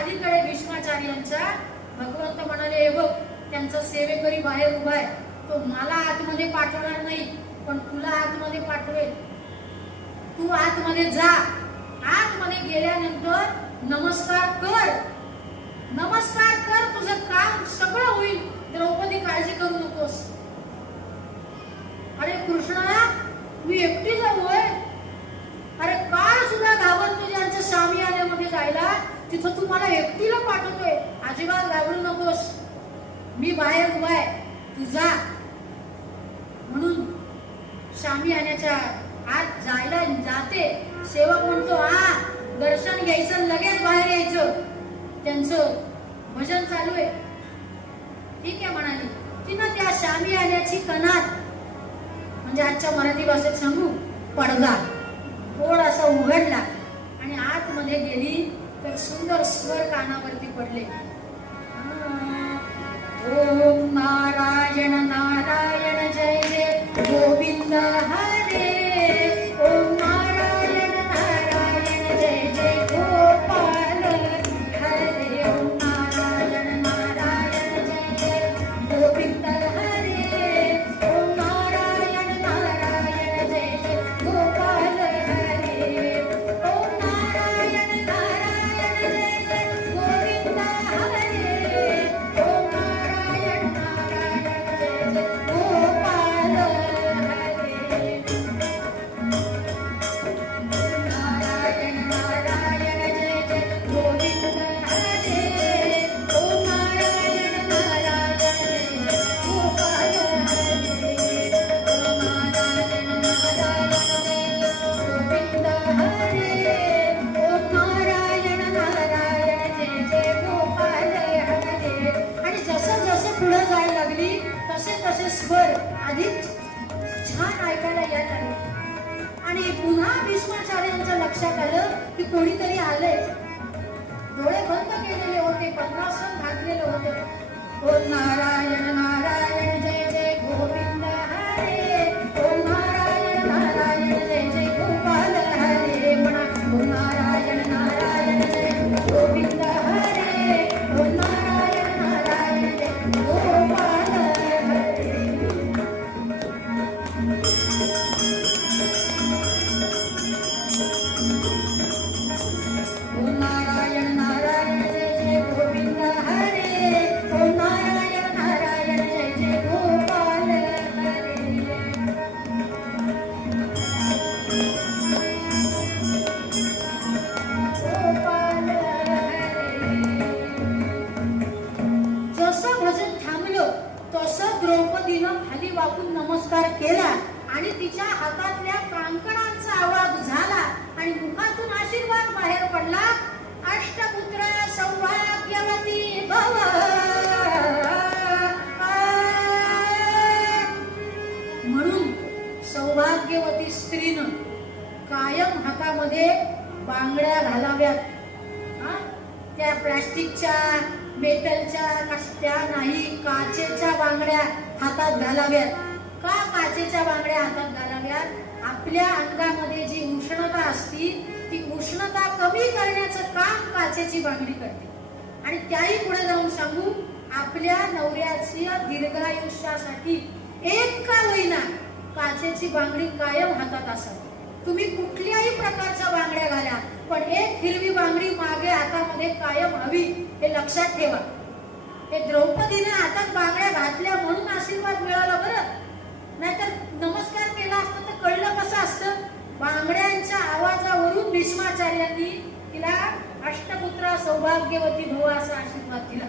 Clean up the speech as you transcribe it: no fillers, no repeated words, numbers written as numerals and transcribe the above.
अलीकडे भीष्माचार्यांच्या भगवंत म्हणाले, हे बघ त्यांचा सेवेकरी बाहेर उभा आहे, तो मला आतमध्ये पाठवणार नाही पण तुला आतमध्ये पाठवेल. तू आतमध्ये जा, आतमध्ये गेल्यानंतर नमस्कार कर, नमस्कार कर, तुझं काम सगळं होईल, द्रौपदी काळजी करू नकोस. अरे कृष्णा मी एकटी जाऊ होय? अरे काळ सुद्धा घाबरतो ज्यांच्या शामियान्यामध्ये जायला, तिथं तू मला एकटीला पाठवतोय. अजिबात घाबरू नकोस, मी बाहेर उभा आहे, तू जा. म्हणून शामियान्याच्या आत जायला जाते. सेवक म्हणतो, हा दर्शन घ्यायचं लगेच बाहेर यायचं. त्यांचं भजन चालू आहे. ठीक आहे म्हणाली. तिनं त्या शामियान्याची कणात, म्हणजे आजच्या मराठी भाषेत सांगू, पडदा थोडासा उघडला आणि आतमध्ये गेली तर सुंदर स्वर कानावरती पडले. ओम नारायण नारायण जय जय गोविंद हरे. ओम नारायण नारायण जय जय गोपाल हरे. ओम नारायण नारायण जय जय गोविंद हरे. ओम नारायण नारायण जय जय गोपाल हरे. ओम नारायण नारायण जय जय गोविंद हरे. ओम नारायण नारायण जय जय गोपाल हरे. नारायण नारायण जय जय गोविंद हरे. ओम नारायण नारायण जय जय गोपाल हरे. ओम नारायण नारायण जय जय गोविंद हरे. ओम नारायण नारायण जय जय गोपाल हरे. आणि जसं जसं पुढे जायला लागली तसे तसे स्वर अधिक छान ऐकायला यायला लागले. आणि पुन्हा भीष्माचार्यांच्या लक्षात आलं की कोणीतरी आलंय. डोळे बंद केलेले होते, पद्मासन घातलेले होते. ओम नारायण नारायण जय जय गोविंद हरे. ओम नारायण नारायण जय जय गोपाल हरे. म्हणा ओम नारायण नारायण जय गोविंद हरे. ओम नारायण नारायण जय गोपाल हरे. ओम नारायण नारायण जय जय गोविंद हरे. ओम नारायण नारायण जय जय गोपाल हरे. गोपाल हरे. जसं भजन थांबलं तसं द्रौपदीनं खाली वाकून नमस्कार केला आणि तिच्या हातातल्या कांकणांचा आवाज झाला आणि मुखातून आशीर्वाद बाहेर पडला. अष्टपुत्र सौभाग्यवती भव. म्हणून सौभाग्यवती स्त्रीनं कायम हातामध्ये बांगड्या घालाव्यात. त्या प्लास्टिकच्या, मेटलच्या त्या नाही, काचेच्या बांगड्या हातात घालाव्यात. का काचेच्या बांगड्या हातात घालाव्यात? आपल्या अंगामध्ये जी उष्णता असती ती उष्णता कमी करण्याचं काम काचेची बांगडी करते. आणि त्याही पुढे जाऊन सांगू, आपल्या नवऱ्याच्या दीर्घायुष्यासाठी एक का होईना काचेची बांगडी कायम हातात असावी. तुम्ही कुठल्याही प्रकारच्या बांगड्या घाला पण एक हिरवी बांगडी मागे हातामध्ये कायम हवी, हे लक्षात ठेवा. हे द्रौपदीने हातात बांगड्या घातल्या म्हणून आशीर्वाद मिळाला बरं, नाहीतर नमस्कार केला असतं तर कळलं कसं असतं. बांगड्यांच्या आवाजावरून भीष्माचार्यांनी तिला अष्टपुत्रा सौभाग्यवती भव असा आशीर्वाद दिला.